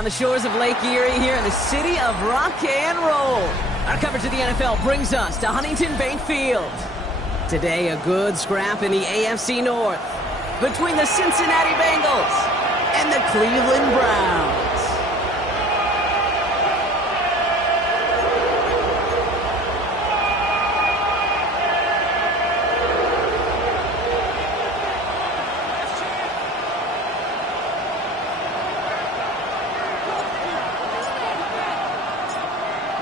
on the shores of Lake Erie here in the city of rock and roll. Our coverage of the NFL brings us to Huntington Bank Field. Today, a good scrap in the AFC North between the Cincinnati Bengals and the Cleveland Browns.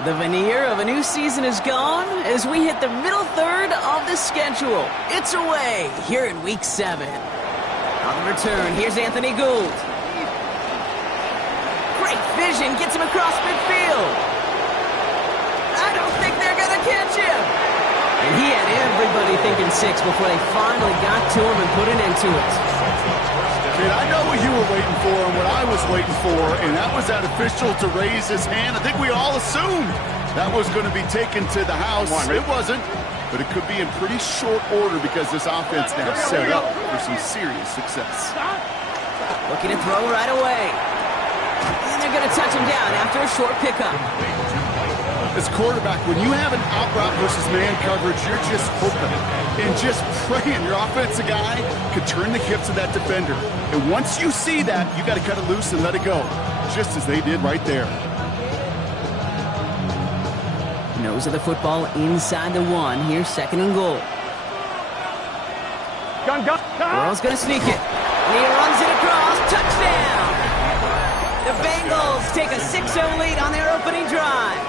The veneer of a new season is gone as we hit the middle third of the schedule. It's away here in Week 7. On the return, here's Anthony Gould. Great vision, gets him across midfield. I don't think they're going to catch him. And he had everybody thinking 6 before they finally got to him and put an end to it. Kid, I know what you were waiting for and what I was waiting for, and that was that official to raise his hand. I think we all assumed that was going to be taken to the house. It wasn't, but it could be in pretty short order because this offense now set up for some serious success. Looking to throw right away. And they're going to touch him down after a short pickup. As quarterback, when you have an out route versus man coverage, you're just hoping and just praying your offensive guy could turn the hips of that defender. And once you see that, you got to cut it loose and let it go, just as they did right there. Nose of the football inside the 1. Here's 2nd and goal. Burrow's going to sneak it. And he runs it across. Touchdown! The Bengals take a 6-0 lead on their opening drive.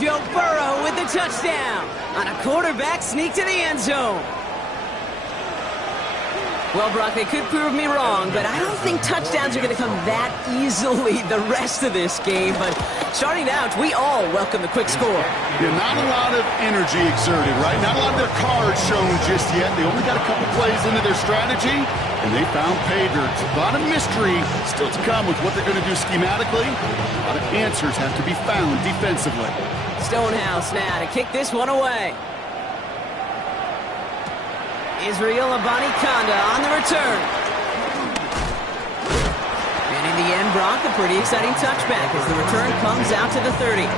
Joe Burrow with the touchdown on a quarterback sneak to the end zone. Well, Brock, they could prove me wrong, but I don't think touchdowns are going to come that easily the rest of this game. But starting out, we all welcome the quick score. Yeah, not a lot of energy exerted, right? Not a lot of their cards shown just yet. They only got a couple plays into their strategy, and they found pay dirt. A lot of mystery still to come with what they're going to do schematically. A lot of answers have to be found defensively. Stonehouse now to kick this one away. Israel Abanikanda on the return. And in the end, Brock, a pretty exciting touchback as the return comes out to the 30.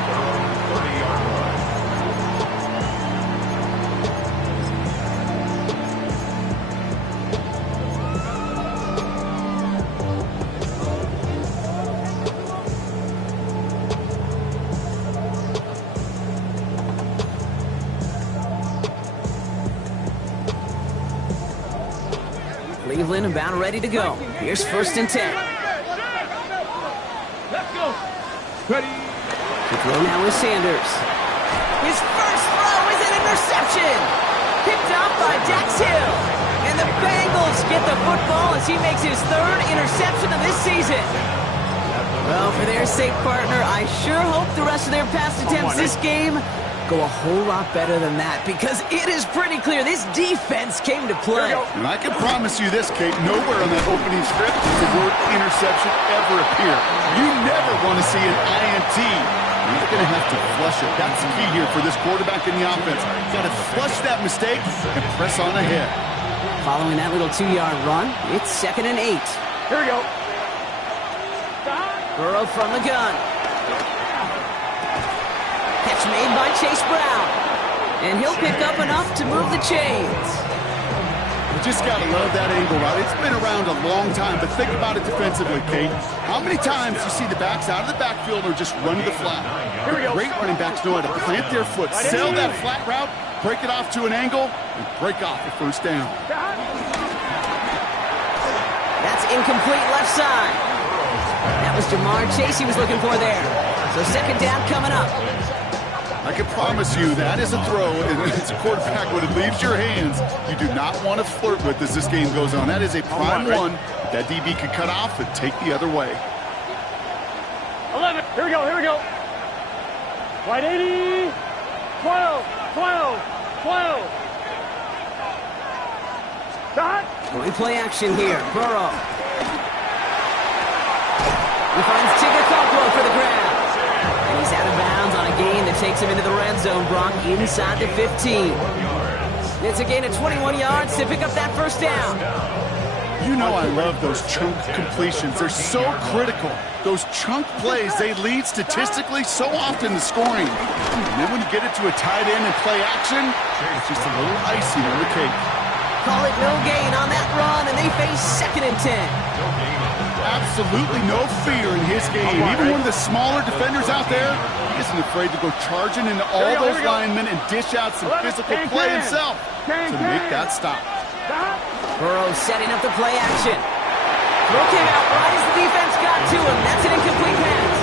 Cleveland about ready to go. Here's 1st and 10. Let's go. Ready. The throw now is Sanders. His first throw is an interception. Picked up by Dax Hill. And the Bengals get the football as he makes his 3rd interception of this season. Well, for their sake, partner, I sure hope the rest of their pass attempts this game go a whole lot better than that, because it is pretty clear this defense came to play. And I can promise you this, Kate, nowhere on that opening script does the word interception ever appear. You never want to see an INT. You're going to have to flush it. That's the key here for this quarterback in the offense. You've got to flush that mistake and press on ahead. Following that little 2-yard run, it's 2nd and 8. Here we go. Burrow from the gun. Catch made by Chase Brown. And he'll pick up enough to move the chains. You just got to love that angle, right? It's been around a long time, but think about it defensively, Kate. How many times you see the backs out of the backfield or just run to the flat? Here we go. Great running backs know how to plant their foot, sell that flat route, break it off to an angle, and break off the 1st down. That's incomplete left side. That was Jamar Chase he was looking for there. So 2nd down coming up. I can promise you that is a throw, and as a quarterback, when it leaves your hands, you do not want to flirt with as this game goes on. That is a prime one that DB could cut off and take the other way. 11. Here we go. Here we go. Right 80. 12. 12. 12. Stop. Replay action here. Burrow. He finds Tigakokwo for the grab. And he's out of bounds on a gain that takes him into the red zone, Brock, inside the 15. It's a gain of 21 yards to pick up that 1st down. You know I love those chunk completions. They're so critical. Those chunk plays, they lead statistically so often to scoring. And then when you get it to a tight end and play action, it's just a little icing on the cake. Call it no gain on that run, and they face 2nd and 10. Absolutely no fear in his game. Even one of the smaller defenders out there, he isn't afraid to go charging into all those linemen and dish out some physical play himself to make that stop. Burrow setting up the play action. Throw came out right as the defense got to him. That's an incomplete pass.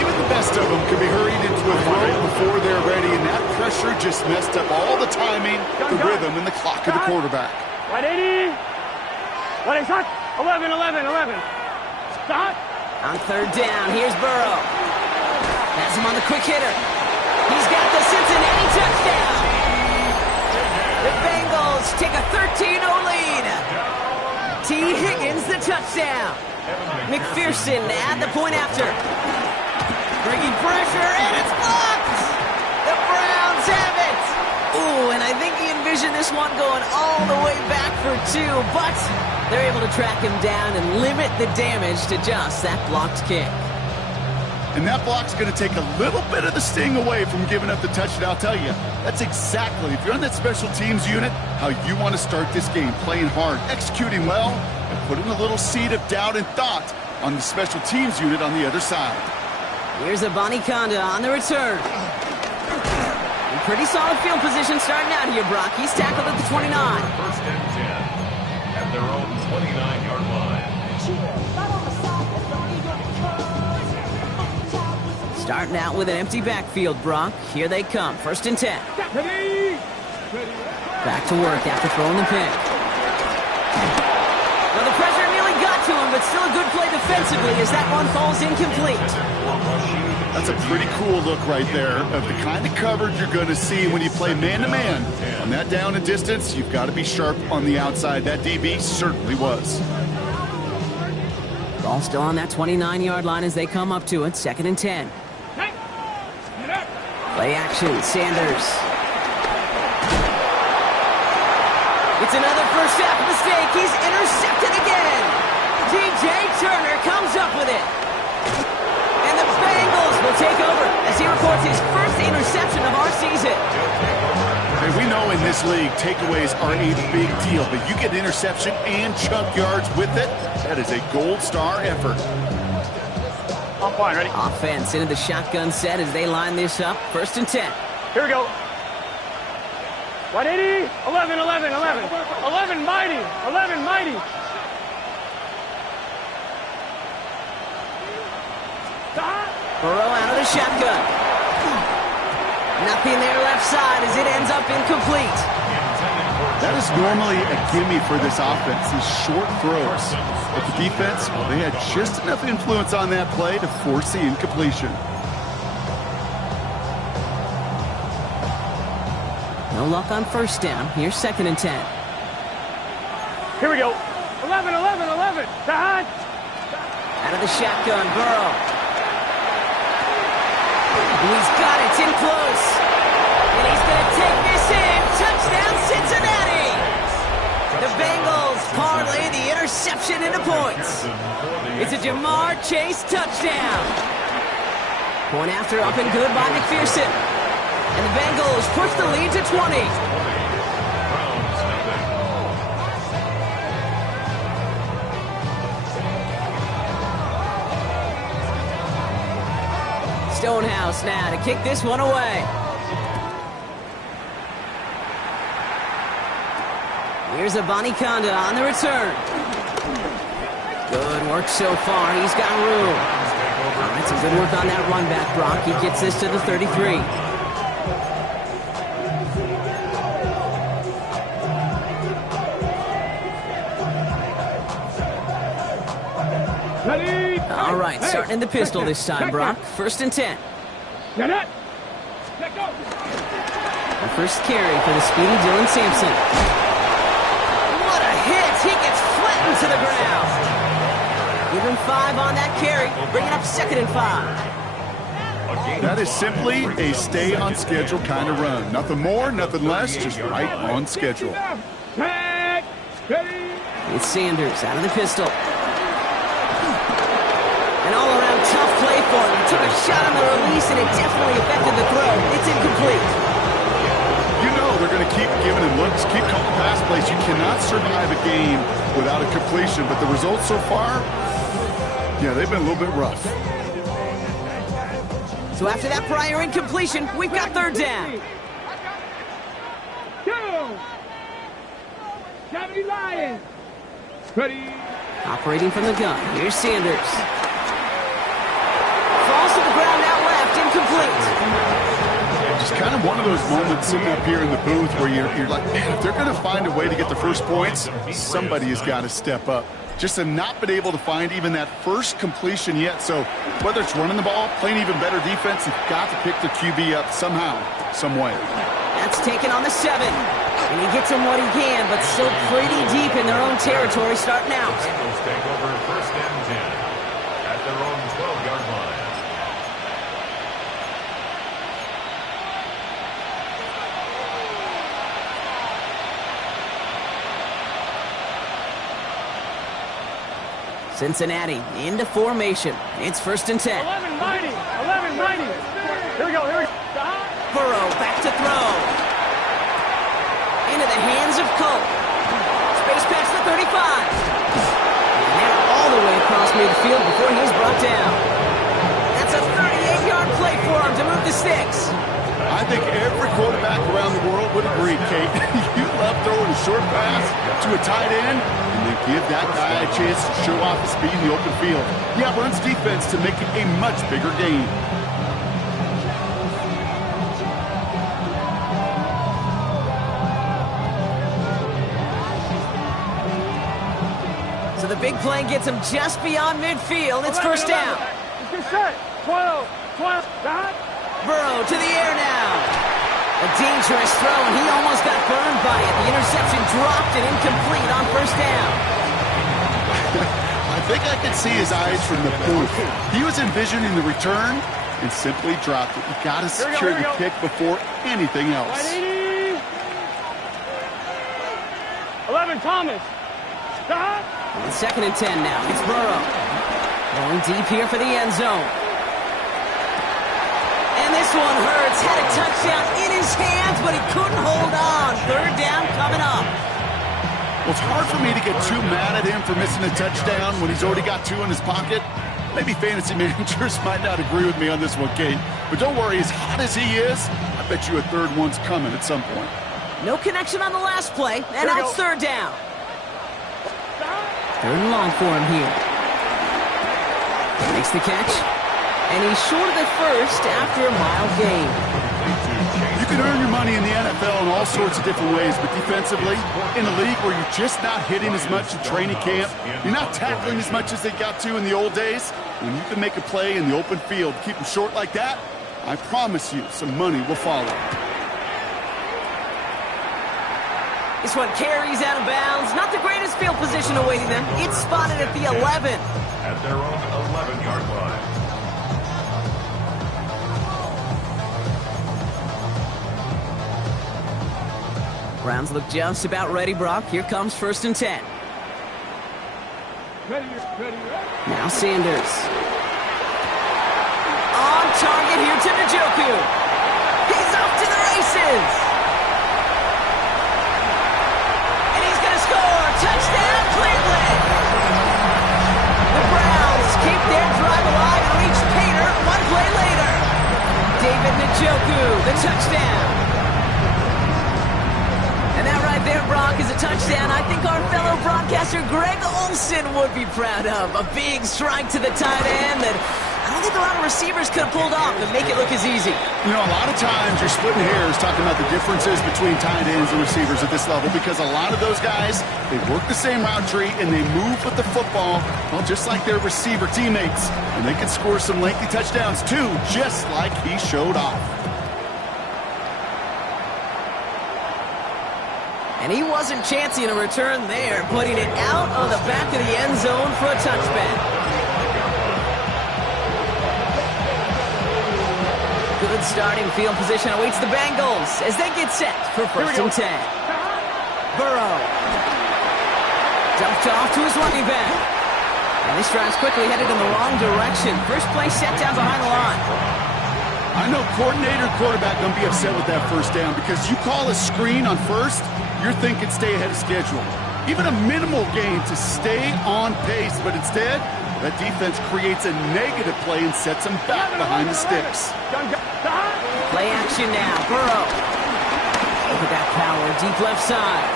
Even the best of them can be hurried into a throw before they're ready, and that pressure just messed up all the timing, the rhythm, and the clock of the quarterback. 180. What is that? 11. Stop. On 3rd down, here's Burrow. Has him on the quick hitter. He's got the Cincinnati touchdown. The Bengals take a 13-0 lead. T. Higgins the touchdown. McPherson at the point after. Bringing pressure, and it's blocked. The Browns have it. Ooh, and I think he envisioned this one going all the way back for 2, but they're able to track him down and limit the damage to just that blocked kick. And that block's going to take a little bit of the sting away from giving up the touchdown. I'll tell you, that's exactly, if you're on that special teams unit, how you want to start this game, playing hard, executing well, and putting a little seed of doubt and thought on the special teams unit on the other side. Here's a Conda on the return. In pretty solid field position starting out here, Brock. He's tackled at the 29. 1st and 10 at their own 29-yard line. Starting out with an empty backfield, Brock. Here they come. 1st and 10. Back to work after throwing the pick. Well, the pressure nearly got to him, but still a good play defensively as that one falls incomplete. That's a pretty cool look right there of the kind of coverage you're going to see when you play man-to-man. On that down and distance, you've got to be sharp on the outside. That DB certainly was. Ball still on that 29-yard line as they come up to it. 2nd and 10. Play action, Sanders. It's another first half mistake. He's intercepted again. DJ Turner comes up with it. And the Bengals will take over as he records his first interception of our season. Hey, we know in this league, takeaways are a big deal, but you get interception and chunk yards with it, that is a gold star effort. I'm fine, ready? Offense into the shotgun set as they line this up. 1st and 10. Here we go. 180. 11 mighty. Burrow out of the shotgun. Nothing there left side as it ends up incomplete. That is normally a gimme for this offense, these short throws. But the defense, well, they had just enough influence on that play to force the incompletion. No luck on 1st down. Here's 2nd and 10. Here we go. 11. Out of the shotgun, Burrow. He's got it. It's in close. And he's going to take this in. Touchdown, Cincinnati. The Bengals parlay the interception into points. It's a Jamar Chase touchdown. Point after up and good by McPherson. And the Bengals push the lead to 20. Stonehouse now to kick this one away. Here's a Conda on the return. Good work so far. He's got room. All right, some good work on that run back, Brock. He gets this to the 33. All right, starting in the pistol this time, Brock. 1st and 10. The first carry for the speedy Dylan Sampson. What a hit! He gets flattened to the ground. Give him 5 on that carry, bringing up 2nd and 5. That is simply a stay on schedule kind of run. Nothing more, nothing less, just right on schedule. It's Sanders out of the pistol. An all-around tough play for him. He took a shot on the release, and it definitely affected the throw. It's incomplete. You know they're going to keep giving him looks, keep calling pass plays. You cannot survive a game without a completion, but the results so far, yeah, they've been a little bit rough. So after that prior incompletion, we've got third down. Lions. Ready. Operating from the gun. Here's Sanders. Falls to the ground out left, incomplete. Just kind of one of those moments sitting up here in the booth where you're like, man, if they're going to find a way to get the first points, somebody has got to step up. Just have not been able to find even that first completion yet. So whether it's running the ball, playing even better defense, you've got to pick their QB up somehow, some way. That's taken on the 7. And he gets them what he can, but still pretty deep in their own territory starting out. Bengals take over first and 10 at their own 12-yard line. Cincinnati into formation. It's first and 10. 11-90. 11-90. Here we go. Here we go. Burrow back to throw. Into the hands of Cole. Space past the 35. And they're all the way across midfield before he's brought down. That's a 38-yard play for him to move the sticks. I think every quarterback around the world would agree, Kate. You love throwing a short pass to a tight end and then give that guy a chance to show off his speed in the open field. Yeah, runs defense to make it a much bigger game. So the big play gets him just beyond midfield. It's first down. Get set. 12. 12. Dot. Burrow to the air now. A dangerous throw, and he almost got burned by it. The interception dropped and incomplete on first down. I think I could see his eyes from the booth. He was envisioning the return and simply dropped it. You got to secure the pick before anything else. 11, Thomas. Stop. And second and 10 now. It's Burrow. Going deep here for the end zone. And this one hurts. Had a touchdown in his hands, but he couldn't hold on. Third down coming up. Well, it's hard for me to get too mad at him for missing a touchdown when he's already got 2 in his pocket. Maybe fantasy managers might not agree with me on this one, Kate. But don't worry, as hot as he is, I bet you a third one's coming at some point. No connection on the last play, and now it's third down. Third and long for him here. Makes the catch. And he's short of the first after a mild gain. You can earn your money in the NFL in all sorts of different ways, but defensively, in a league where you're just not hitting as much in training camp, you're not tackling as much as they got to in the old days, when you can make a play in the open field, keep them short like that, I promise you some money will follow. This one carries out of bounds. Not the greatest field position awaiting them. It's spotted at the 11. At their own 11-yard line. Browns look just about ready, Brock. Here comes first and 10. Now Sanders. On target here to Njoku. He's off to the races. And he's going to score. Touchdown, Cleveland. The Browns keep their drive alive and reach Pater one play later. David Njoku, the touchdown. And that right there, Brock, is a touchdown I think our fellow broadcaster Greg Olsen would be proud of. A big strike to the tight end that I don't think a lot of receivers could have pulled off and make it look as easy. You know, a lot of times you're splitting hairs talking about the differences between tight ends and receivers at this level because a lot of those guys, they work the same route tree and they move with the football, well, just like their receiver teammates. And they can score some lengthy touchdowns too, just like he showed off. And he wasn't chancing a return there, putting it out of the back of the end zone for a touchback. Good starting field position awaits the Bengals as they get set for first and 10. Burrow. Dumped off to his running back. And this drive's quickly headed in the wrong direction. First play set down behind the line. I know coordinator and quarterback going to be upset with that first down because you call a screen on first, you're thinking stay ahead of schedule. Even a minimal gain to stay on pace, but instead, that defense creates a negative play and sets them back behind the sticks. Play action now. Burrow. Look at that power. Deep left side.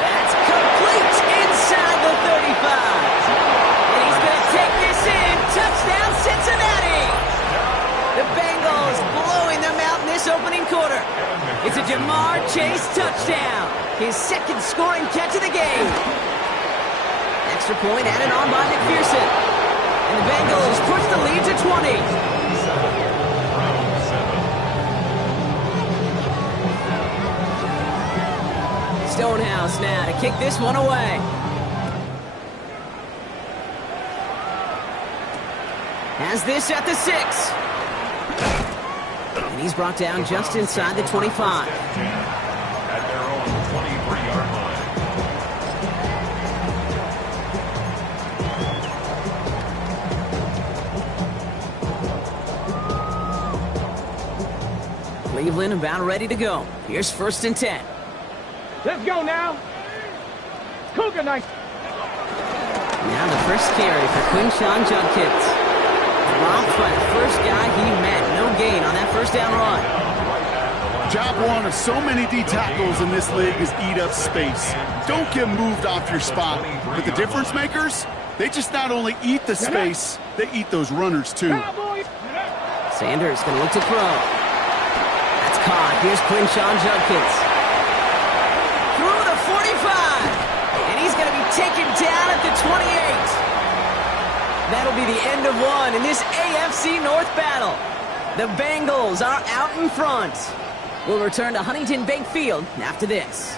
That's complete inside the 35. And he's going to take this in. Touchdown, Cincinnati. The Bengals blowing them out in this opening quarter. It's a Jamar Chase touchdown. His second scoring catch of the game. Extra point added on by McPherson. And the Bengals push the lead to 20. Stonehouse now to kick this one away. Has this at the 6. And he's brought down just inside the 25. At their own 23-yard line. Cleveland about ready to go. Here's 1st and 10. Let's go now. Cougar night. Now the first carry for Quinshawn Judkins. Dropped by the first guy he met. No gain on that first down run. Job one of so many D tackles in this league is eat up space. Don't get moved off your spot. But the difference makers, they just not only eat the space, they eat those runners too. Sanders going to look to throw. That's caught. Here's Quinshawn Judkins. Through the 45. And he's going to be taken down at the 28. That'll be the end of one in this AFC North battle. The Bengals are out in front. We'll return to Huntington Bank Field after this.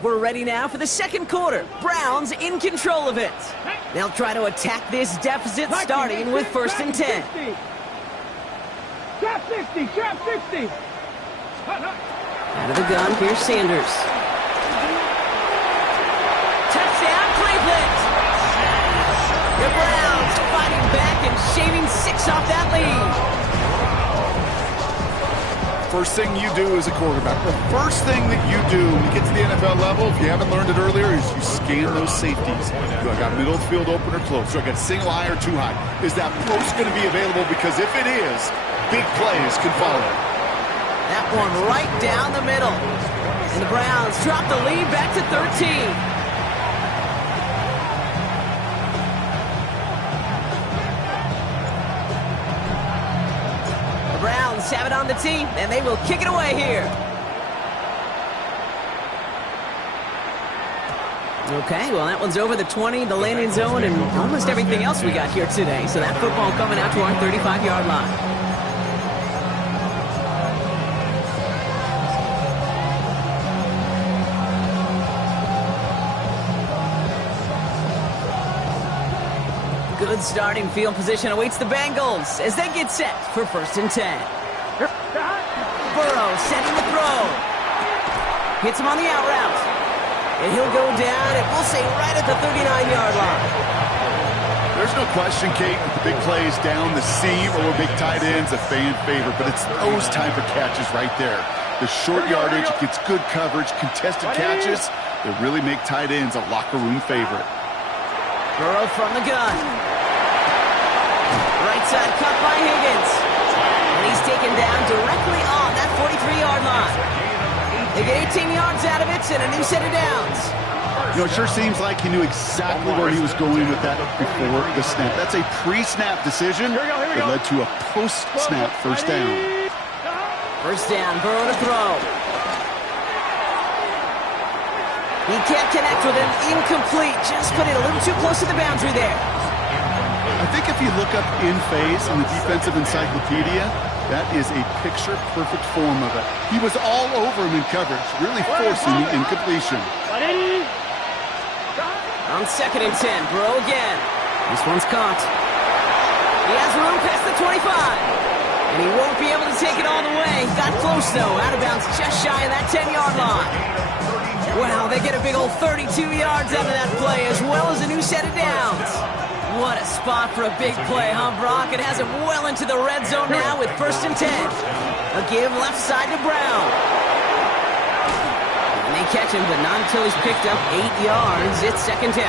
We're ready now for the second quarter. Browns in control of it. They'll try to attack this deficit starting with 1st and 10. Trap 60, trap 60. Out of the gun, here's Sanders. Touchdown, Cleveland! The Browns fighting back and shaving 6 off that lead. First thing you do as a quarterback, the first thing that you do when you get to the NFL level, if you haven't learned it earlier, is you scan those safeties. Do I got middle of the field open or close? Do I got single high or too high? Is that post going to be available? Because if it is, big plays can follow. That one right down the middle. And the Browns drop the lead back to 13. Browns have it on the tee, and they will kick it away here. Okay, well, that one's over the 20, the landing zone, and almost everything else we got here today. So that football coming out to our 35-yard line. Good starting field position awaits the Bengals as they get set for 1st and 10. Burrow setting the throw. Hits him on the out route. And he'll go down, and we'll say right at the 39-yard line. There's no question, Kate, that the big plays down the seam or big tight ends a fan favorite, but it's those type of catches right there. The short yardage gets good coverage, contested catches that really make tight ends a locker room favorite. Burrow from the gun. Right side cut by Higgins. And he's taken down directly on that 43-yard line. They get 18 yards out of it and a new set of downs. You know, it sure seems like he knew exactly where he was going with that before the snap. That's a pre-snap decision that led to a post-snap first down. First down, Burrow to throw. He can't connect with him. Incomplete. Just put it a little too close to the boundary there. I think if you look up in phase in the defensive encyclopedia, that is a picture-perfect form of it. He was all over him in coverage, really forcing the incompletion. On 2nd and 10, Burrow again. This one's caught. He has room past the 25. And he won't be able to take it all the way. Got close, though. Out of bounds just shy of that 10-yard line. Wow, they get a big old 32 yards out of that play, as well as a new set of downs. What a spot for a big play, huh, Brock? It has him well into the red zone now with 1st and 10. A give left side to Brown. And they catch him, but not until he's picked up 8 yards. It's 2nd and 10.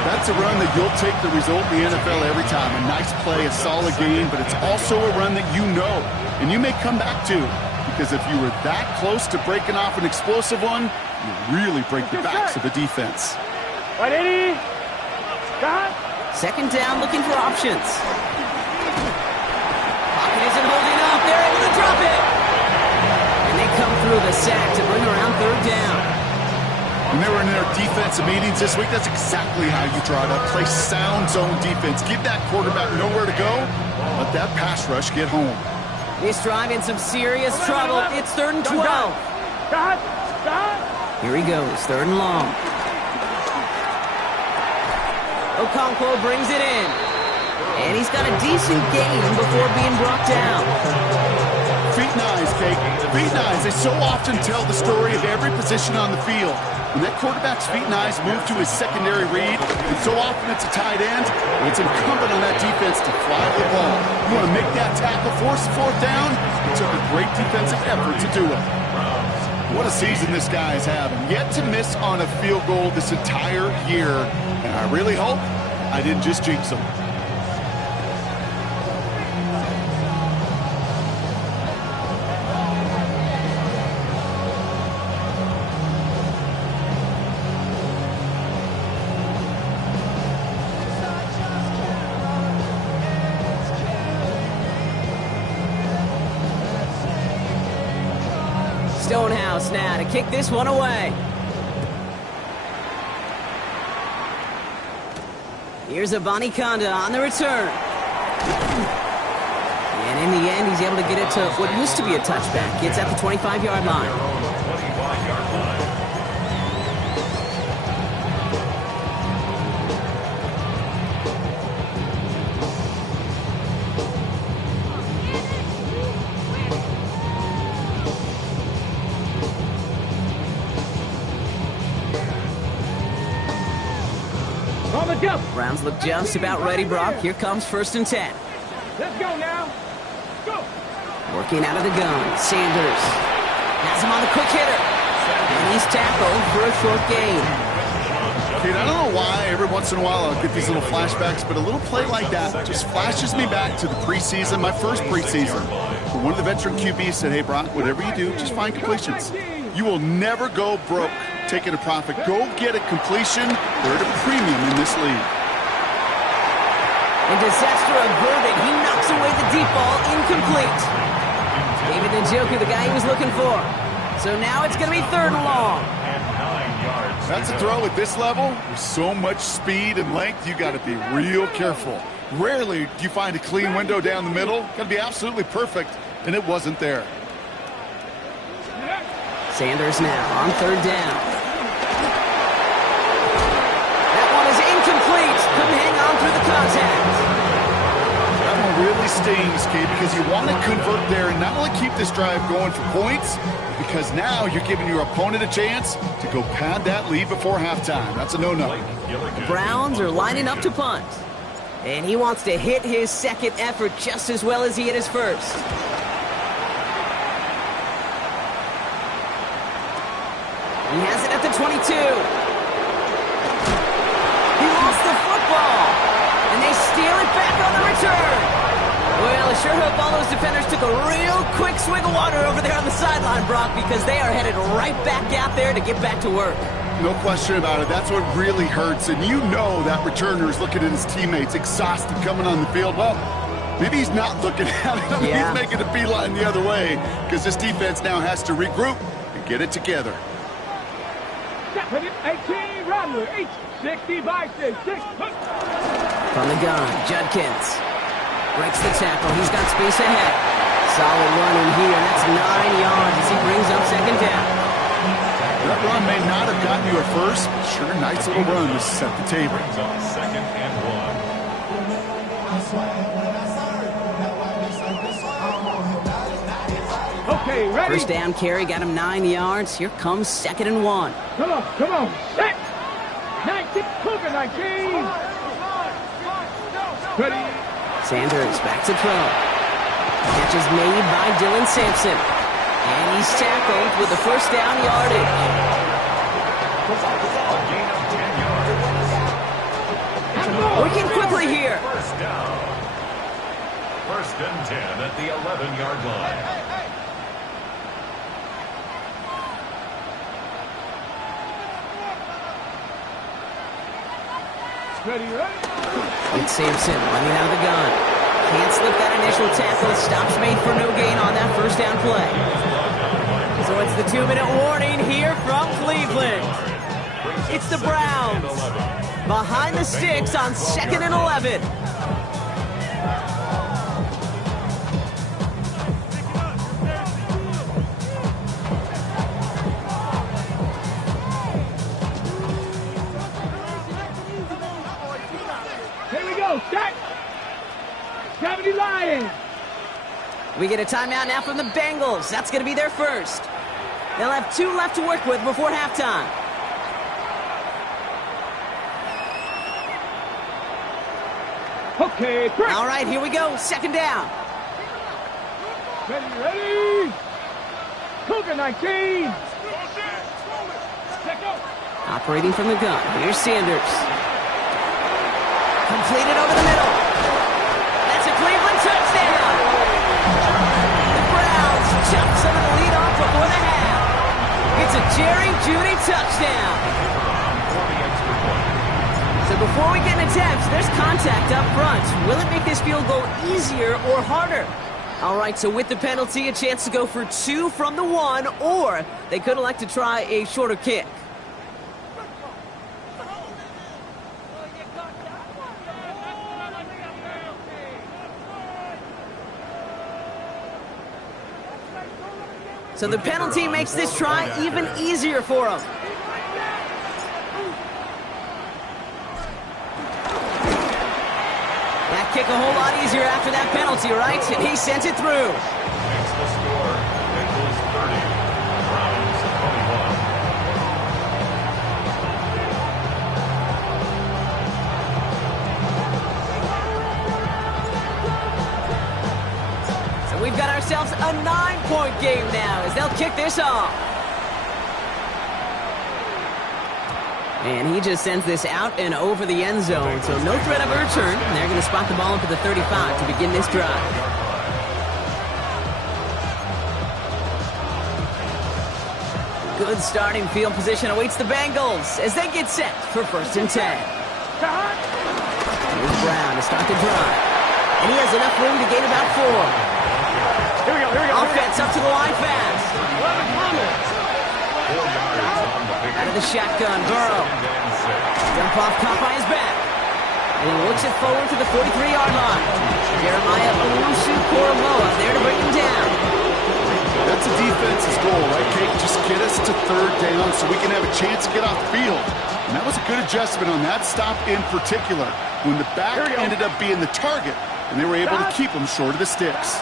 That's a run that you'll take the result in the NFL every time. A nice play, a solid game, but it's also a run that you know, and you may come back to. Because if you were that close to breaking off an explosive one, you really break the backs of a defense. 2nd down, looking for options. Pocket isn't holding up. They're able to drop it. And they come through the sack to bring around 3rd down. When they were in their defensive meetings this week, that's exactly how you draw it up. Play sound zone defense. Give that quarterback nowhere to go. Let that pass rush get home. This drive in some serious trouble. It's 3rd and 12. Here he goes, 3rd and long. Okonkwo brings it in. And he's got a decent gain before being brought down. Feet and eyes, Kate. Feet and eyes. They so often tell the story of every position on the field. When that quarterback's feet and eyes move to his secondary read, and so often it's a tight end, and it's incumbent on that defense to fly the ball. You want to make that tackle, force the 4th down? It took a great defensive effort to do it. What a season this guy is having. Yet to miss on a field goal this entire year. And I really hope I didn't just jinx him. Stonehouse now to kick this one away. Here's Abani Konda on the return. And in the end, he's able to get it to what used to be a touchback. It's at the 25-yard line. Browns look just about ready, Brock. Here comes 1st and 10. Let's go now. Go. Working out of the gun. Sanders has him on the quick hitter. And he's tackled for a short gain. Kate, I don't know why every once in a while I'll get these little flashbacks, but a little play like that just flashes me back to the preseason, my first preseason. One of the veteran QBs said, hey, Brock, whatever you do, just find completions. You will never go broke taking a profit. Go get a completion. They're at a premium in this league. And disaster averted. He knocks away the deep ball, incomplete. David Njoku, the guy he was looking for. So now it's going to be 3rd and long. That's a throw at this level. With so much speed and length, you got to be real careful. Rarely do you find a clean window down the middle. Got to be absolutely perfect, and it wasn't there. Sanders now on 3rd down. That one is incomplete. Couldn't hang on through the contact. That one really stings, Kate, because you want to convert there and not only keep this drive going for points, because now you're giving your opponent a chance to go pad that lead before halftime. That's a no-no. The Browns are lining up to punt. And he wants to hit his 2nd effort just as well as he hit his 1st. He has it at the 22. He lost the football. And they steal it back on the return. Well, I sure hope all those defenders took a real quick swig of water over there on the sideline, Brock, because they are headed right back out there to get back to work. No question about it. That's what really hurts. And you know that returner is looking at his teammates, exhausted, coming on the field. Well, maybe he's not looking at it. Yeah. He's making a beeline the other way because this defense now has to regroup and get it together. 18, Rattler, 8, 60 by 6. From the gun, Judkins breaks the tackle. He's got space ahead. Solid run in here. That's 9 yards as he brings up second down. That run may not have gotten you at first, but sure, nice little run to set the table. Brings up second and 1. Okay, ready? First down carry got him 9 yards. Here comes second and 1. Come on. Set. 19, Cougar 19. Ready? Sanders back to throw. Catch is made by Dylan Sampson. And he's tackled with the first down yardage. A gain of 10 yards. Working quickly here. First down. First and 10 at the 11-yard line. Ready? It's Sampson running out of the gun. Can't slip that initial tackle. Stops made for no gain on that first down play. So it's the 2-minute warning here from Cleveland. It's the Browns behind the sticks on second and 11. Here we go. Set. 70 Lions. We get a timeout now from the Bengals. That's going to be their first. They'll have 2 left to work with before halftime. Okay, break. All right, here we go. Second down. Ready? Cougar 19. Let go. Operating from the gun. Here's Sanders. Completed over the middle. That's a Cleveland touchdown. The Browns jump some of the lead off before the half. It's a Jerry Jeudy touchdown. So before we get an attempt, there's contact up front. Will it make this field goal easier or harder? All right, so with the penalty, a chance to go for 2 from the 1, or they could elect to try a shorter kick. So the penalty makes this try even easier for them. That kick a whole lot easier after that penalty, right? And he sent it through. Makes the score. Bengals 30, Browns 21. So we've got ourselves a 9-point game now as they'll kick this off. And he just sends this out and over the end zone, so no threat of a return. And they're going to spot the ball up at the 35 to begin this drive. Good starting field position awaits the Bengals as they get set for first and 10. Here's Brown to start the drive. And he has enough room to gain about 4. Here we go. Offense up to the line fast. 4 yards on the pick. Out of the shotgun, Burrow. Jump off caught by his back. And he looks it forward to the 43-yard line. Jeremiah Owusu-Koramoah there to bring him down. That's a defense's goal, right, Kate? Just get us to third down so we can have a chance to get off the field. And that was a good adjustment on that stop in particular, when the back ended up being the target, and they were able to keep him short of the sticks.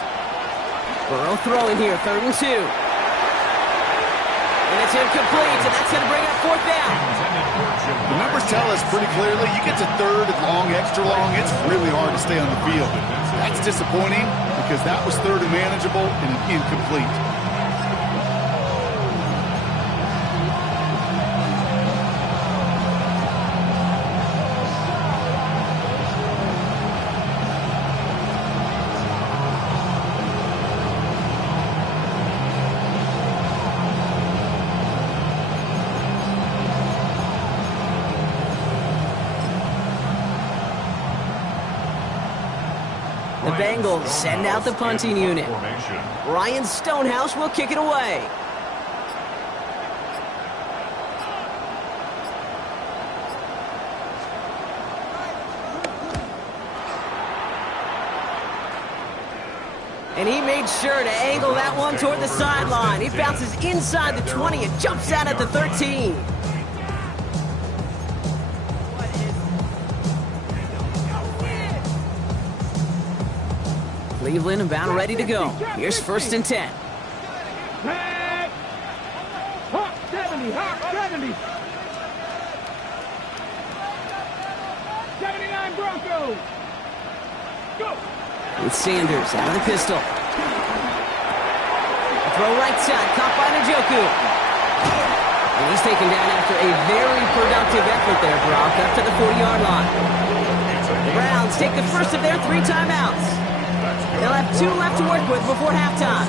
Burrow throwing here, 3rd and 2. And it's incomplete, and that's going to bring up 4th down. The numbers tell us pretty clearly, you get to 3rd and long, extra long, it's really hard to stay on the field. That's disappointing because that was 3rd and manageable and incomplete. The Bengals send out the punting unit. Ryan Stonehouse will kick it away. And he made sure to angle that one toward the sideline. He bounces inside the 20 and jumps out at the 13. Cleveland about ready to go. Here's 1st and 10. Hot 70, hot 70. 79 Broncos. Go. With Sanders out of the pistol. Throw right side, caught by Njoku. And he's taken down after a very productive effort there, Brock, up to the 40-yard line. The Browns take the first of their 3 timeouts. They'll have 2 left to work with before halftime.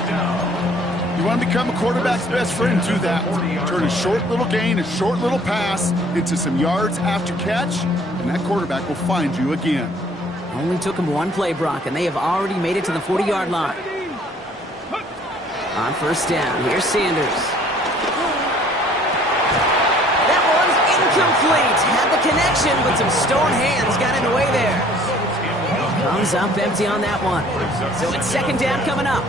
You want to become a quarterback's best friend, do that. Turn a short little gain, a short little pass into some yards after catch, and that quarterback will find you again. Only took him 1 play, Brock, and they have already made it to the 40-yard line. On 1st down, here's Sanders. That one's incomplete. Had the connection, but some stone hands got in the way there. Comes up empty on that one. So it's 2nd down coming up.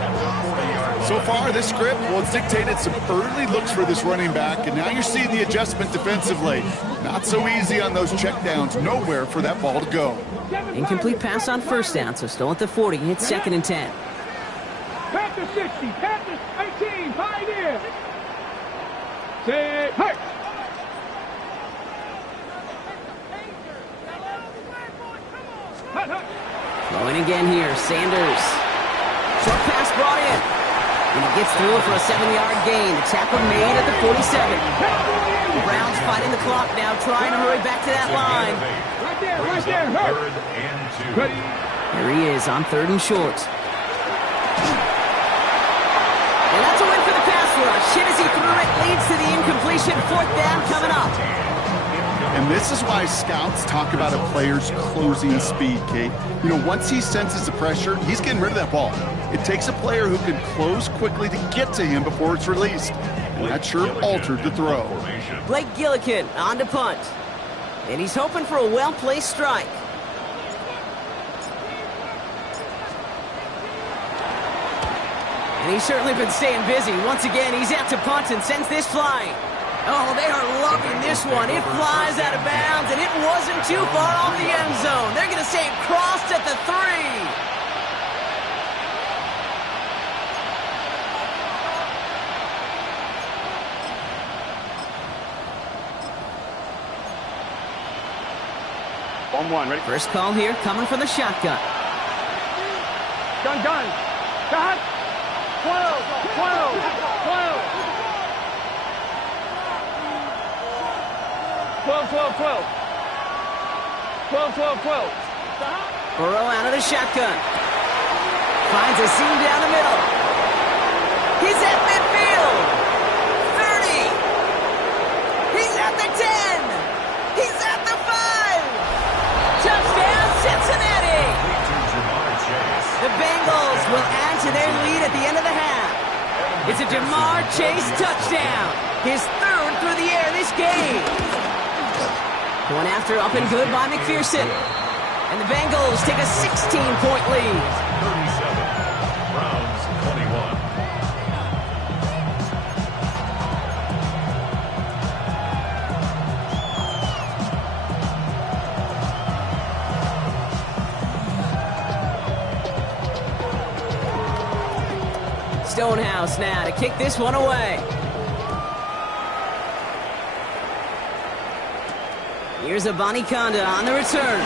So far, this script, well, it's dictated some early looks for this running back, and now you're seeing the adjustment defensively. Not so easy on those checkdowns. Nowhere for that ball to go. Incomplete pass on 1st down, so still at the 40. It's 2nd and 10. Panther 60, Panther 18, Pioneer. Say, hey. Throwing again here, Sanders. Short pass brought in. And he gets through it for a 7-yard gain. The tackle made at the 47. The Browns fighting the clock now, trying to hurry back to that line. Right there, hurt. 3rd and 2. Ready. Here he is on 3rd and short. And that's a win for the pass rush. Hit as he threw it, leads to the incompletion. 4th down coming up. And this is why scouts talk about a player's closing speed, Kate. You know, once he senses the pressure, he's getting rid of that ball. It takes a player who can close quickly to get to him before it's released. And that sure altered the throw. Blake Gillikin on to punt. And he's hoping for a well-placed strike. And he's certainly been staying busy. Once again, he's out to punt and sends this flying. Oh, they are loving this one. It flies out of bounds, and it wasn't too far off the end zone. They're going to say it crossed at the 3. On 1, ready. First call here, coming from the shotgun. Gun. Got. 12. Burrow out of the shotgun. Finds a seam down the middle. He's at midfield. 30. He's at the 10. He's at the 5. Touchdown, Cincinnati. The Bengals will add to their lead at the end of the half. It's a Jamar Chase touchdown. His 3rd through the air this game. Going after up and good by McPherson. And the Bengals take a 16-point lead. 37. Browns 21. Stonehouse now to kick this one away. Here's Abanikanda on the return.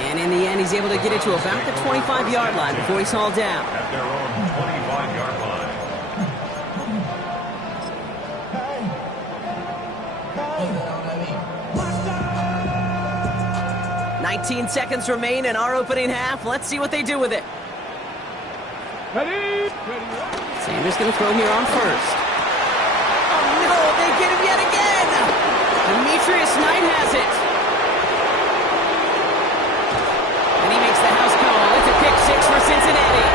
And in the end, he's able to get it to about the 25-yard line before he's hauled down. At their own 25-yard line. 19 seconds remain in our opening half. Let's see what they do with it. Ready. Sanders going to throw here on 1st. Oh, no, they get him yet again. Demetrius Knight has it. And he makes the house call. It's a pick 6 for Cincinnati.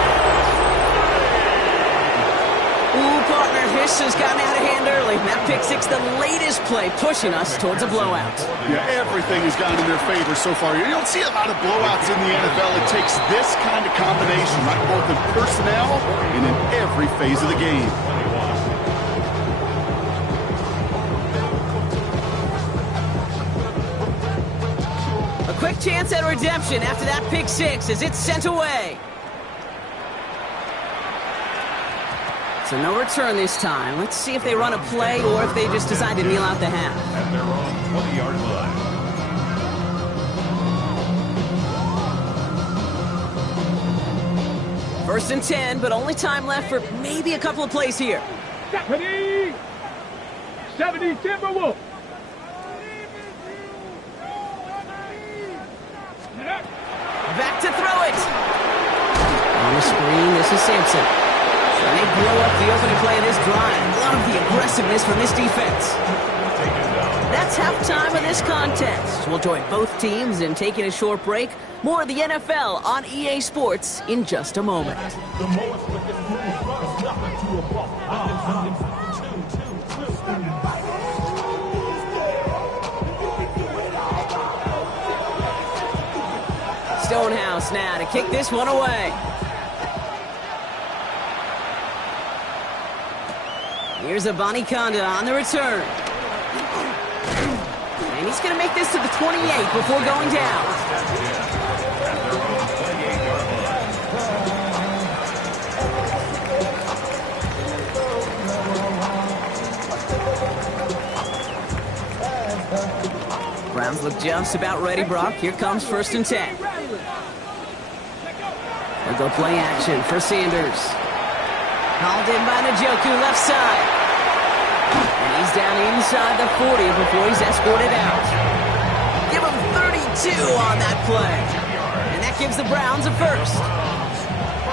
Ooh, partner, This has gotten out of hand early. That pick six, the latest play, pushing us towards a blowout. Yeah, everything has gone in their favor so far. You don't see a lot of blowouts in the NFL. It takes this kind of combination, right, both in personnel and in every phase of the game. A quick chance at redemption after that pick six as it's sent away. So no return this time. Let's see if they run a play or if they just decide to kneel out the half. At their own 20-yard line. First and 10, but only time left for maybe a couple of plays here. 70 Timberwolves. Back to throw it. On the screen, this is Sampson. And they blow up the opening play of this drive. Love the aggressiveness from this defense. That's halftime of this contest. We'll join both teams in taking a short break. More of the NFL on EA Sports in just a moment. Stonehouse now to kick this one away. Here's Abanikanda on the return. And he's going to make this to the 28 before going down. Browns look just about ready, Brock. Here comes first and 10. They'll go play action for Sanders. Called in by Njoku, left side. And he's down inside the 40 before he's escorted out. Give him 32 on that play. And that gives the Browns a first.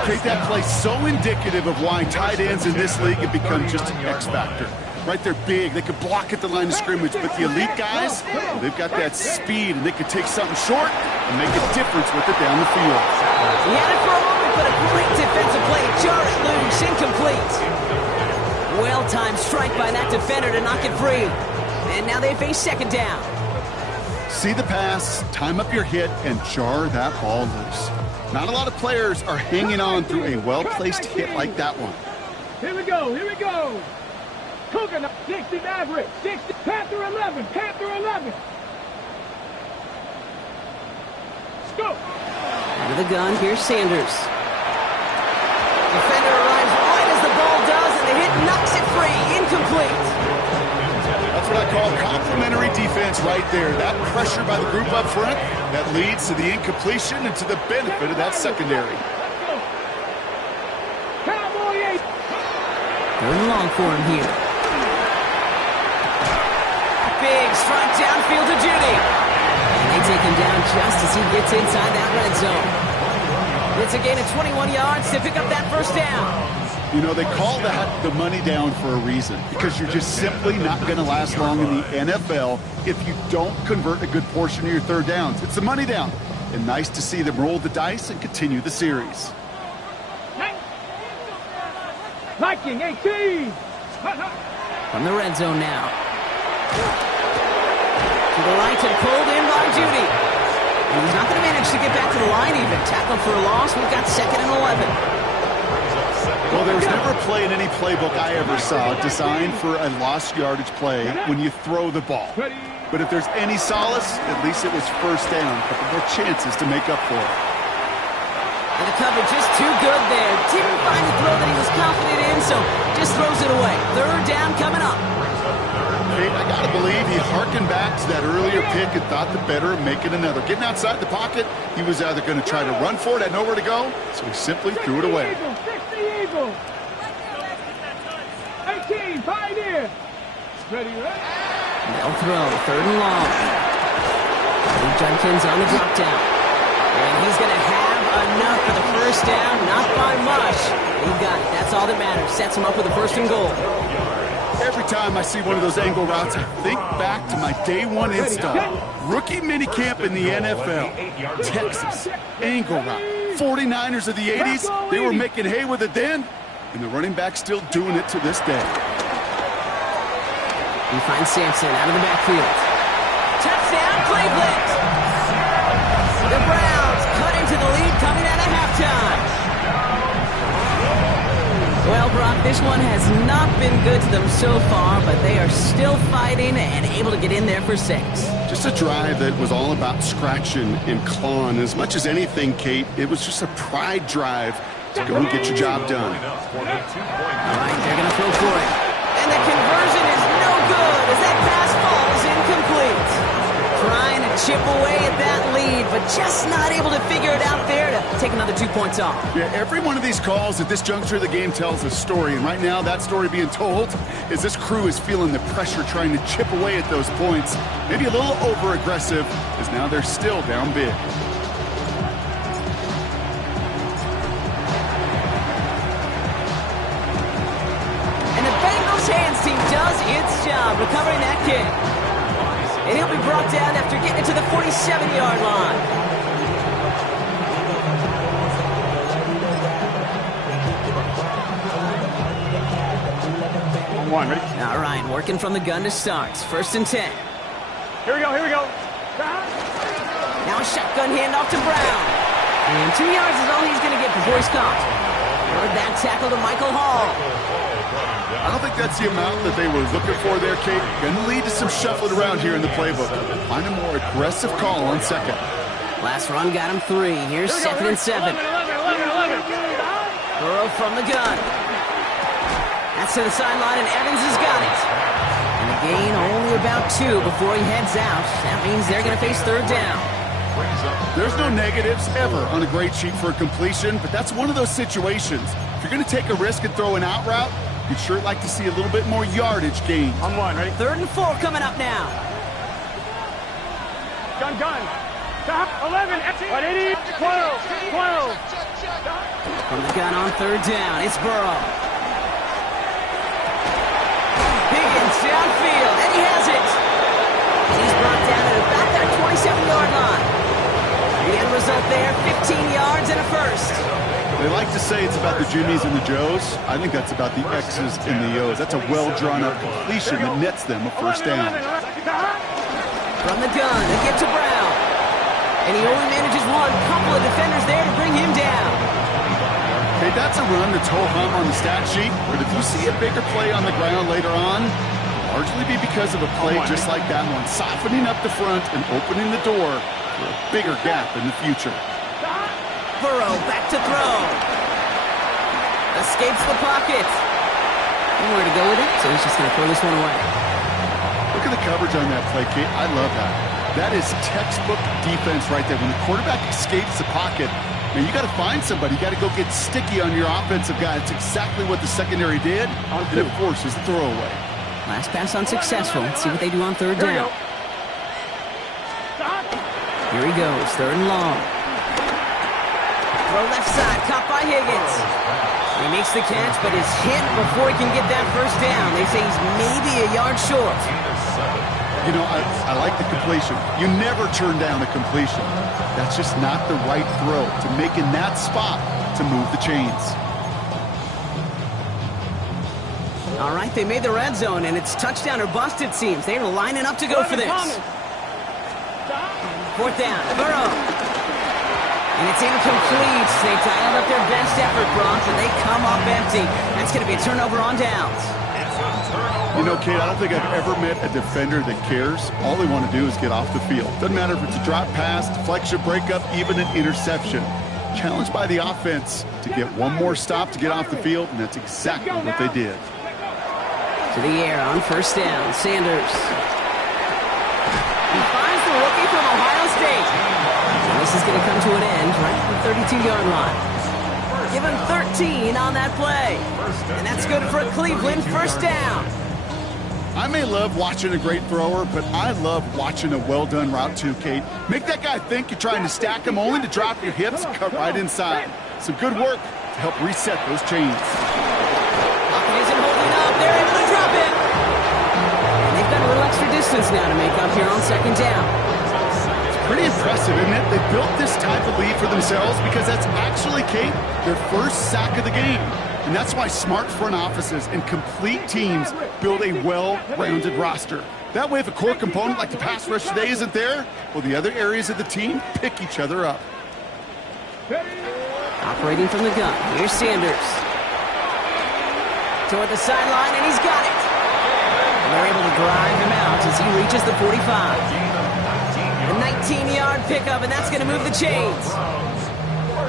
Okay, that play so indicative of why tight ends in this league have become just an X factor. Right, they're big. They can block at the line of scrimmage, but the elite guys, they've got that speed, and they can take something short and make a difference with it down the field. He had it for a moment, but a great defensive play to jar it loose, incomplete. Well-timed strike by that defender to knock it free. And now they face second down. See the pass, time up your hit, and jar that ball loose. Not a lot of players are hanging on through a well-placed hit like that one. Here we go, here we go. Coconut, 60 Maverick, 60, Panther 11, Panther 11. Let's go. Out of the gun, here's Sanders. Defender arrives right as the ball does, and the hit knocks it free, incomplete. That's what I call complimentary defense right there. That pressure by the group up front, that leads to the incompletion and to the benefit of that secondary. Cowboy 8. Third and long for him here. Big strike downfield to Judy. And they take him down just as he gets inside that red zone. It's a gain of 21 yards to pick up that first down. You know, they call that the money down for a reason, because you're just simply not going to last long in the NFL if you don't convert a good portion of your third downs. It's the money down. And nice to see them roll the dice and continue the series. Viking 18. From the red zone now. To the right and pulled in by Judy. And he's not going to manage to get back to the line even. Tackled for a loss. We've got second and 11. Well, there was never a play in any playbook I ever saw designed for a lost yardage play when you throw the ball. But if there's any solace, at least it was first down. A couple more chances to make up for it. And the cover just too good there. Didn't find the throw that he was confident in, so just throws it away. Third down coming up. Hey, I got to believe he harkened back to that earlier pick and thought the better of making another. Getting outside the pocket, he was either going to try to run for it, had nowhere to go, so he simply threw it away. 60 Eagles. 18, Pioneer. Ready, ready. They'll throw, third and long. Dave Jenkins on the drop down. And he's going to have enough for the first down, not by much. He got it. That's all that matters. Sets him up with a first and goal. Every time I see one of those angle routes, I think back to my day one install. Rookie minicamp in the NFL. Texas, angle route. 49ers of the 80s, they were making hay with it then, and the running back's still doing it to this day. He finds Sampson out of the backfield. Touchdown, Cleveland! The Browns cut into the lead coming out of halftime. Well, Brock, this one has not been good to them so far, but they are still fighting and able to get in there for 6. Just a drive that was all about scratching and clawing. As much as anything, Kate, it was just a pride drive to go and get your job done. All right, they're going to throw for it. And the conversion is no good as that pass falls incomplete. Trying to chip away at that lead, but just not able to figure it out there to take another 2 points off. Yeah, every one of these calls at this juncture of the game tells a story, and right now that story being told is this crew is feeling the pressure trying to chip away at those points. Maybe a little over-aggressive, as now they're still down big. And the Bengals hands team does its job recovering that kick. And he'll be brought down after getting it to the 47-yard line. One, ready? All right, working from the gun to start. 1st and 10. Here we go, here we go. Now a shotgun handoff to Brown. And 2 yards is all he's going to get before he's stopped. Heard that tackle to Michael Hall. I don't think that's the amount that they were looking for there, Kate. Going to lead to some shuffling around here in the playbook. Find a more aggressive call on 2nd. Last run got him 3. Here's 2nd and 7. 11. Burrow from the gun. That's to the sideline, and Evans has got it. And the gain only about 2 before he heads out. That means they're going to face 3rd down. There's no negatives ever on a grade sheet for a completion, but that's one of those situations. If you're going to take a risk and throw an out route, you'd sure like to see a little bit more yardage gained. On 1, ready? 3rd and 4 coming up now. Gun. 11, 180, 12. From the gun on 3rd down, it's Burrow. Higgins downfield, and he has it. And he's brought down at about that 27-yard line. The end result there, 15 yards and a 1st. They like to say it's about the Jimmies and the Joes. I think that's about the X's and the O's. That's a well-drawn-up completion that nets them a 1st down. From the gun, they get to Brown. And he only manages one. Couple of defenders there to bring him down. Okay, that's a run that's ho-hum on the stat sheet, but if you see a bigger play on the ground later on, largely be because of a play just like that one, softening up the front and opening the door for a bigger gap in the future. Burrow back to throw. Escapes the pocket. Nowhere to go with it, so he's just going to throw this one away. Look at the coverage on that play, Kate. I love that. That is textbook defense right there. When the quarterback escapes the pocket, man, you got to find somebody. You got to go get sticky on your offensive guy. It's exactly what the secondary did, and it forces the throwaway. Last pass unsuccessful. Let's see what they do on 3rd down. Here he goes, 3rd and long. Throw left side, caught by Higgins. He makes the catch, but is hit before he can get that 1st down. They say he's maybe a yard short. You know, I like the completion. You never turn down a completion. That's just not the right throw to make in that spot to move the chains. All right, they made the red zone, and it's touchdown or bust, it seems. They're lining up to go for this. 4th down, Burrow. And it's incomplete. They dialed up their best effort, Brock, and they come up empty. That's going to be a turnover on downs. You know, Kate, I don't think I've ever met a defender that cares. All they want to do is get off the field. Doesn't matter if it's a drop pass, deflection, breakup, even an interception. Challenged by the offense to get one more stop to get off the field, and that's exactly what they did. To the air on 1st down, Sanders. He finds the rookie from Ohio State. And this is going to come to an end right at the 32-yard line. Give him 13 on that play. And that's good for a Cleveland 1st down. I may love watching a great thrower, but I love watching a well-done route too, Kate. Make that guy think you're trying to stack him only to drop your hips and cut right inside. Some good work to help reset those chains. Pocket isn't holding up. They're able to drop it. And they've got a little extra distance now to make up here on 2nd down. Pretty impressive, isn't it? They built this type of lead for themselves because that's actually, Kate, their first sack of the game. And that's why smart front offices and complete teams build a well-rounded roster. That way, if a core component like the pass rush today isn't there, well, the other areas of the team pick each other up. Operating from the gun, here's Sanders. Toward the sideline, and he's got it. And they're able to drive him out as he reaches the 45. A 19-yard pickup, and that's going to move the chains.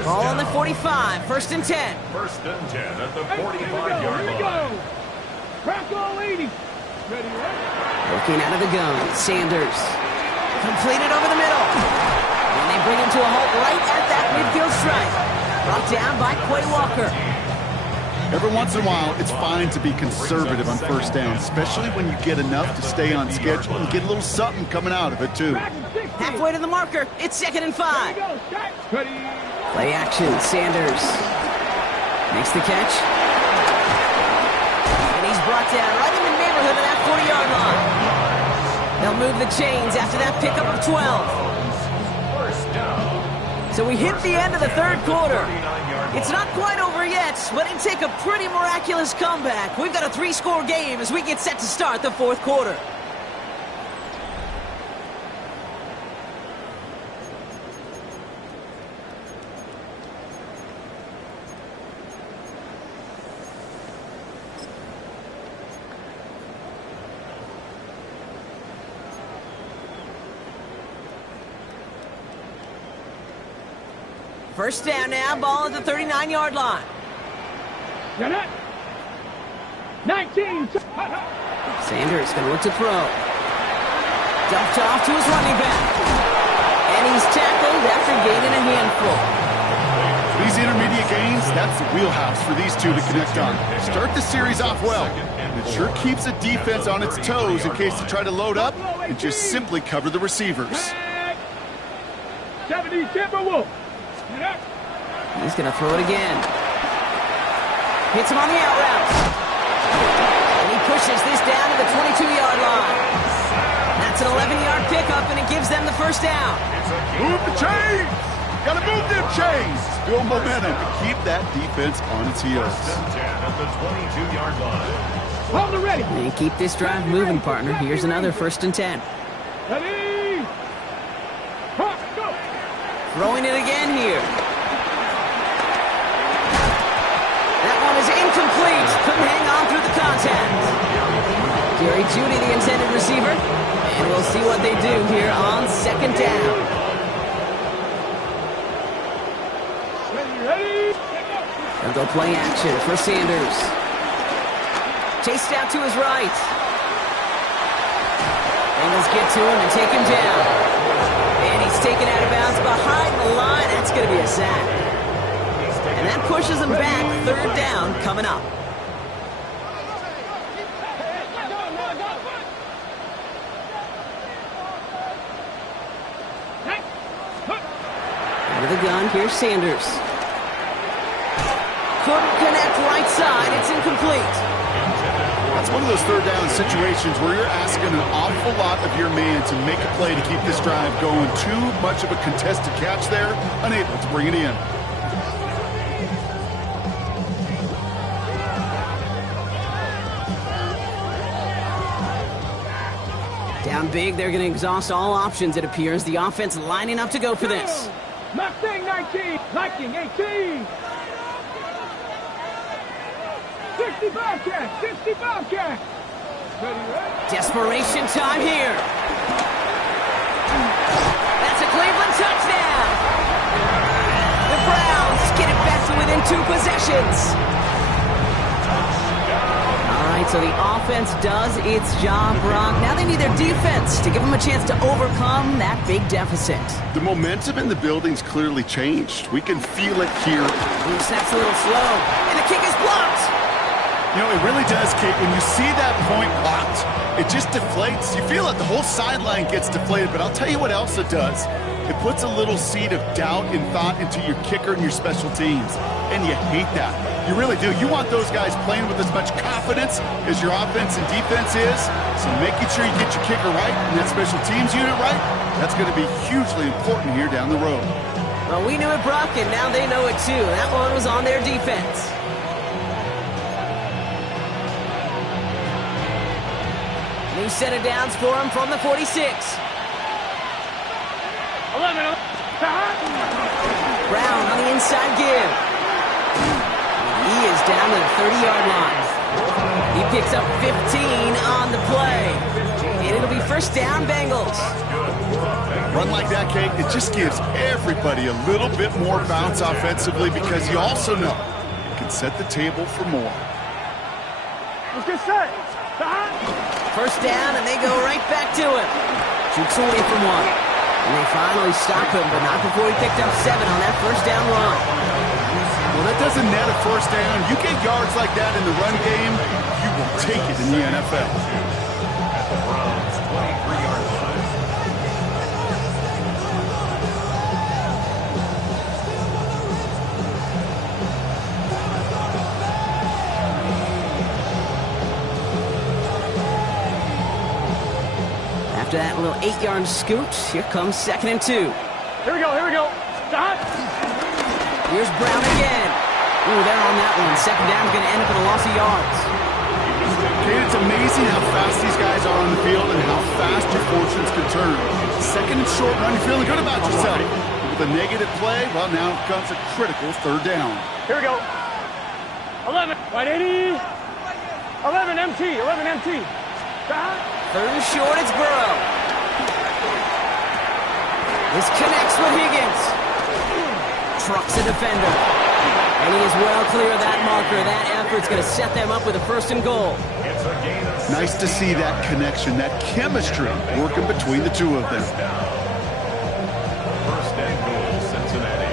Ball on the 45, first and 10. First and 10 at the 45-yard line. Crack all 80. Ready, Working out of the gun, Sanders. Completed over the middle. And they bring him to a halt right at that midfield stripe. Brought down by Quay Walker. Every once in a while, it's fine to be conservative on first down, especially when you get enough to stay on schedule and get a little something coming out of it, too. Halfway to the marker, it's 2nd and 5. Play action, Sanders. Makes the catch. And he's brought down right in the neighborhood of that 40-yard line. They'll move the chains after that pickup of 12. So we hit the end of the third quarter. It's not quite over yet, but it take a pretty miraculous comeback. We've got a 3-score game as we get set to start the fourth quarter. First down now, ball at the 39-yard line. 19. Sanders going to look to throw. Dumped off to his running back. And he's tackled after gaining a handful. These intermediate gains, that's the wheelhouse for these two to connect on. Start the series off well. It sure keeps the defense on its toes in case they try to load up and just simply cover the receivers. 70 Timberwolves. He's going to throw it again. Hits him on the out route. And he pushes this down to the 22-yard line. That's an 11-yard pickup, and it gives them the first down. Move the chains! Gotta move them chains! Build momentum to keep that defense on its heels. First and 10 at the 22-yard line. Hold it ready. And keep this drive moving, partner. Here's another first and 10. Ready. Go. Throwing it again here. That one is incomplete. Couldn't hang on through the contact. Jerry Jeudy, the intended receiver. And we'll see what they do here on second down. Ready. They'll go play action for Sanders. Chased out to his right. Bengals get to him and take him down. And he's taken out of bounds behind the line. That's going to be a sack. And that pushes him back. Third down coming up. Out of the gun, here's Sanders. Couldn't connect right side. It's incomplete. That's one of those third down situations where you're asking an awful lot of your man to make a play to keep this drive going. Too much of a contested catch there, unable to bring it in. Down big, they're going to exhaust all options, it appears. The offense lining up to go for this. Mustang 19, Viking 18. 65 catch, 65 catch. Desperation time here. That's a Cleveland touchdown. The Browns get it back to within 2 possessions. All right, so the offense does its job, Brock. Now they need their defense to give them a chance to overcome that big deficit. The momentum in the building's clearly changed. We can feel it here. Ooh, snaps a little slow, and the kick is blocked. You know, it really does, Kate. When you see that point blocked, it just deflates. You feel it. The whole sideline gets deflated. But I'll tell you what else it does. it puts a little seed of doubt and thought into your kicker and your special teams. And you hate that. You really do. You want those guys playing with as much confidence as your offense and defense is. So making sure you get your kicker right and that special teams unit right, that's going to be hugely important here down the road. Well, we knew it, Brock, and now they know it too. That one was on their defense. New set of downs for him from the 46. 11. Brown on the inside give. He is down to the 30-yard line. He picks up 15 on the play. And it'll be first down, Bengals. Run like that, Kate, it just gives everybody a little bit more bounce offensively because you also know it can set the table for more. Let's get set. First down, and they go right back to him. Jukes away from one. And they finally stop him, but not before he picked up 7 on that first down run. Well, that doesn't net a first down. You get yards like that in the run game, you will take it in the NFL. At the Browns' 23-yard line. After that little 8-yard scoot, here comes 2nd and 2. Here we go. Stop. Here's Brown again. Ooh, they're on that one. Second down is going to end up with a loss of yards. Kate, it's amazing how fast these guys are on the field and how fast your fortunes can turn. Second and short run, you're feeling good about yourself. With a negative play, well, now comes a critical third down. Here we go. 11. Wide 80. 11 MT. Stop. Third and short, it's Burrow. This connects with Higgins. Trucks a defender. And he is well clear of that marker. That effort's going to set them up with a first and goal. Nice to see that connection, that chemistry working between the two of them. First and goal, Cincinnati.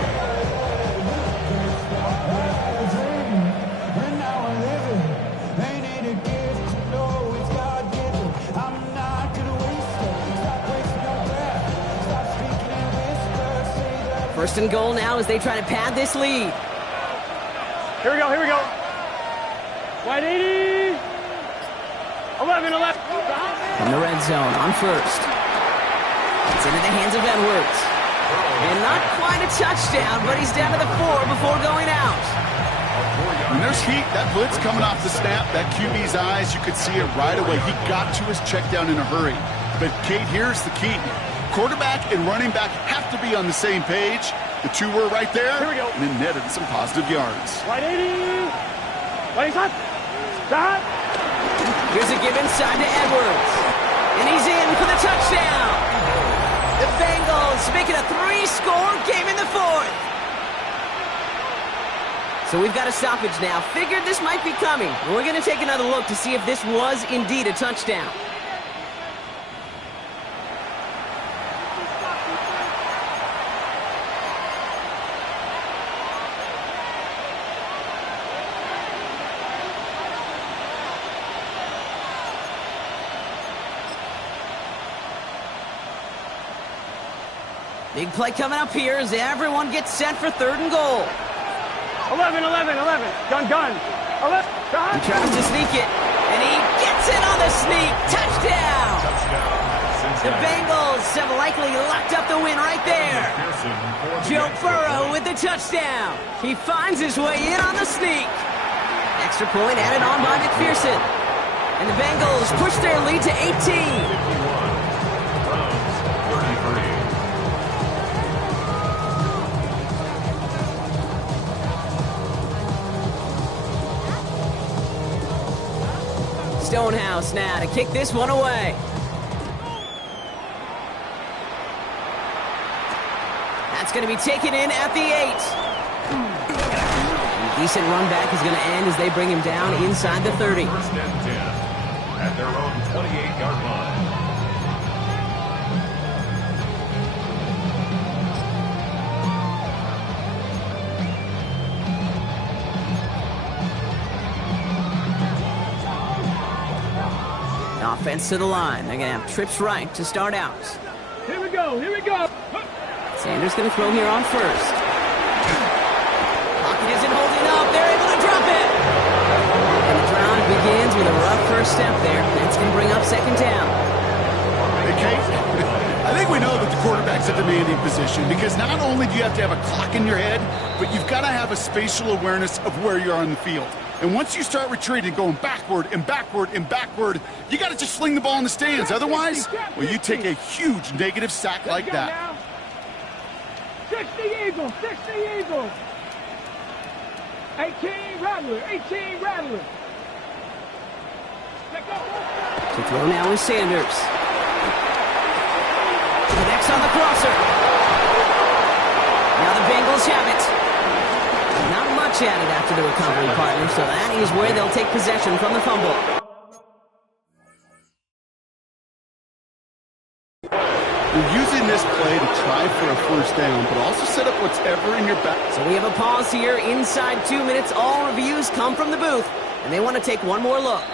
First and goal now as they try to pad this lead. Here we go. Wide 80. 11. From the red zone on first. It's into the hands of Edwards. And not quite a touchdown, but he's down to the 4 before going out. When there's heat, that blitz coming off the snap, that QB's eyes, you could see it right away. He got to his check down in a hurry. But, Kate, here's the key. Quarterback and running back have to be on the same page. The two were right there. Here we go. And it netted some positive yards. Wide 80. Wide shot. Stop. Here's a give inside to Edwards. And he's in for the touchdown. The Bengals make it a 3-score game in the 4th. So we've got a stoppage now. Figured this might be coming. We're going to take another look to see if this was indeed a touchdown. Big play coming up here as everyone gets set for 3rd and goal. 11. Gun. 11. Stop. He tries to sneak it, and he gets it on the sneak. Touchdown! The Bengals have likely locked up the win right there. Joe Burrow with the touchdown. He finds his way in on the sneak. Extra point added on by McPherson. And the Bengals push their lead to 18. Stonehouse now to kick this one away. That's going to be taken in at the 8. Decent run back is going to end as they bring him down inside the 30. First and 10 at their own 28-yard line. Offense to the line. They're going to have trips right to start out. Here we go. Sanders going to throw here on first. Pocket isn't holding up. They're able to drop it. And the drive begins with a rough first step there. That's going to bring up second down. Hey, Kate, I think we know that the quarterback's a demanding position because not only do you have to have a clock in your head, but you've got to have a spatial awareness of where you're on the field. And once you start retreating, going backward and backward and backward, you got to just fling the ball in the stands. Otherwise, well, you take a huge negative sack like that. 60 Eagles, 60 Eagles. 18 Rattler, 18 Rattler. To throw now is Sanders. Connects on the crosser. Now the Bengals have it. Not much added after the recovery, partner, so that is where they'll take possession from the fumble. You're using this play to try for a first down, but also set up whatever in your back. So we have a pause here inside 2 minutes. All reviews come from the booth, and they want to take one more look.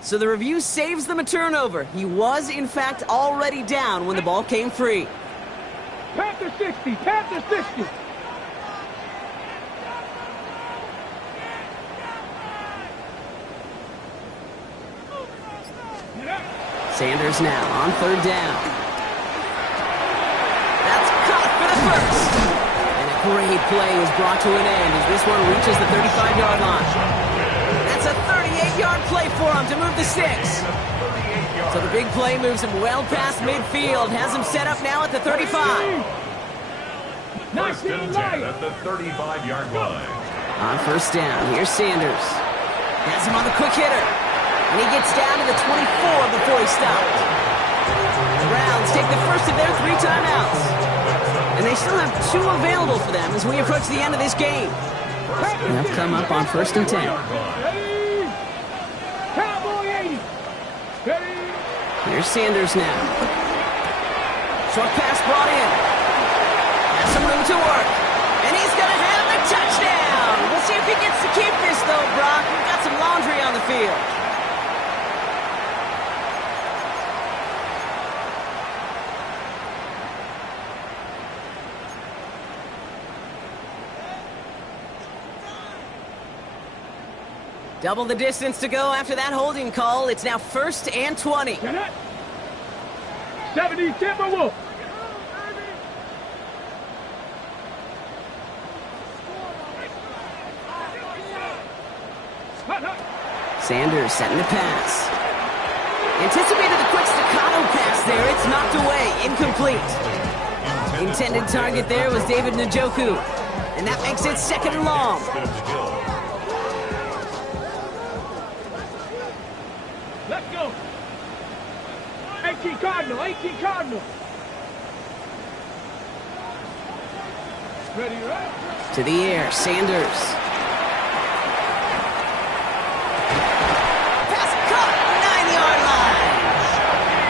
So the review saves them a turnover. He was, in fact, already down when the ball came free. Panther 60, Panther 60. Sanders now on third down. That's caught for the first. And a great play is brought to an end as this one reaches the 35-yard line. That's a 38-yard play for him to move the sticks. So the big play moves him well past midfield, has him set up now at the 35. First and 10 at the 35-yard line. On first down, here's Sanders. Has him on the quick hitter. And he gets down to the 24 before he stopped. The Browns take the first of their 3 timeouts. And they still have 2 available for them as we approach the end of this game. They'll come up on first and 10. Here's Sanders now. Short pass brought in. Has some room to work. And he's going to have the touchdown. We'll see if he gets to keep this, though, Brock. We've got some laundry on the field. Double the distance to go after that holding call. It's now first and 20. 70 Timberwolves. Sanders setting the pass. Anticipated the quick staccato pass there. It's knocked away. Incomplete. Intended target there was David Njoku. And that makes it second and long. Let's go. 18 Cardinal, 18 Cardinal. Ready, right? To the air, Sanders. Pass caught, 9-yard line.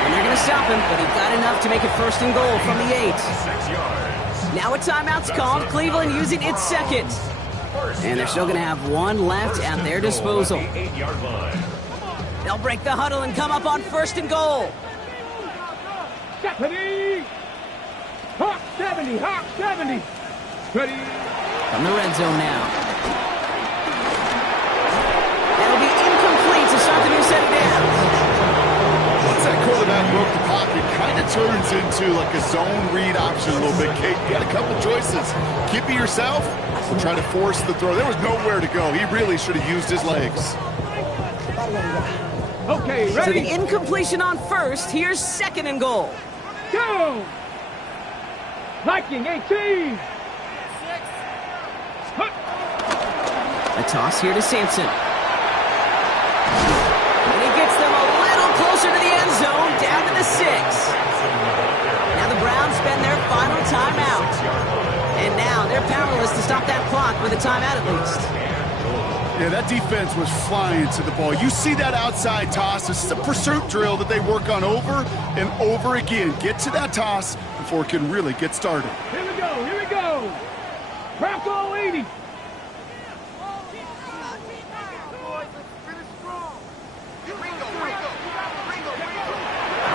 And they're going to stop him, but he got enough to make it first and goal from the 8. 6 yards. Now a timeout's called. Cleveland using its second. And they're still going to have 1 left at their disposal. 8-yard line. They'll break the huddle and come up on first and goal. 70. Hawk 70, Hawk 70. Ready. From the red zone now. That'll be incomplete to start the new set of downs. Once that quarterback broke the pocket, kind of turns into like a zone read option a little bit, Kate. You got a couple choices. Keep it yourself or try to force the throw. There was nowhere to go. He really should have used his legs. Okay, ready. So the incompletion on first. Here's second and goal. Go. Viking 18. A toss here to Sampson. And he gets them a little closer to the end zone, down to the 6. Now the Browns spend their final timeout. And now they're powerless to stop that clock with a timeout at least. Yeah, that defense was flying to the ball. You see that outside toss. This is a pursuit drill that they work on over and over again. Get to that toss before it can really get started. Here we go, here we go. Bronco 80.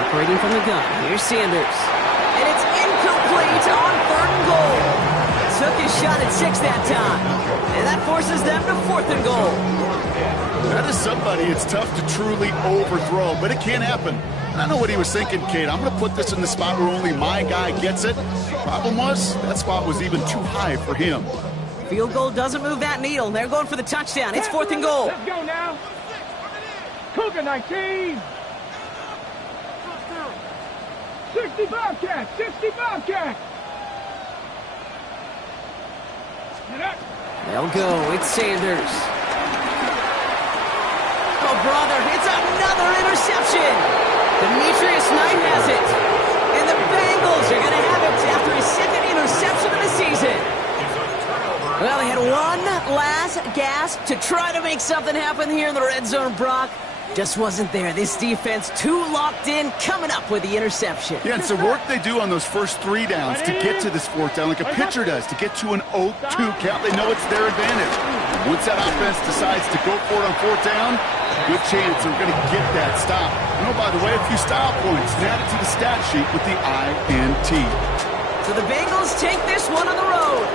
Operating from the gun. Here's Sanders. And it's incomplete on 3rd and goal. Took his shot at 6 that time. And that forces them to 4th and goal. That is somebody it's tough to truly overthrow, but it can happen. And I know what he was thinking, Kate. I'm going to put this in the spot where only my guy gets it. Problem was, that spot was even too high for him. Field goal doesn't move that needle. They're going for the touchdown. It's 4th and goal. Let's go now. Cougar 19. 60 Bobcats. 60 Bobcats. They'll go. It's Sanders. Oh, brother, it's another interception. Demetrius Knight has it. And the Bengals are going to have it after his 2nd interception of the season. Well, they had one last gasp to try to make something happen here in the red zone, Brock. Just wasn't there. This defense too locked in, coming up with the interception. Yeah, and so work they do on those first 3 downs to get to this 4th down, like a pitcher does, to get to an 0-2 count. They know it's their advantage. Once that offense decides to go for it on 4th down, good chance they're going to get that stop. And oh, by the way, a few style points. Add it to the stat sheet with the INT. So the Bengals take this one on the road.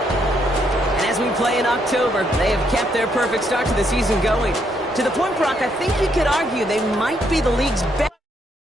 And as we play in October, they have kept their perfect start to the season going. To the point, Brock, I think you could argue they might be the league's best.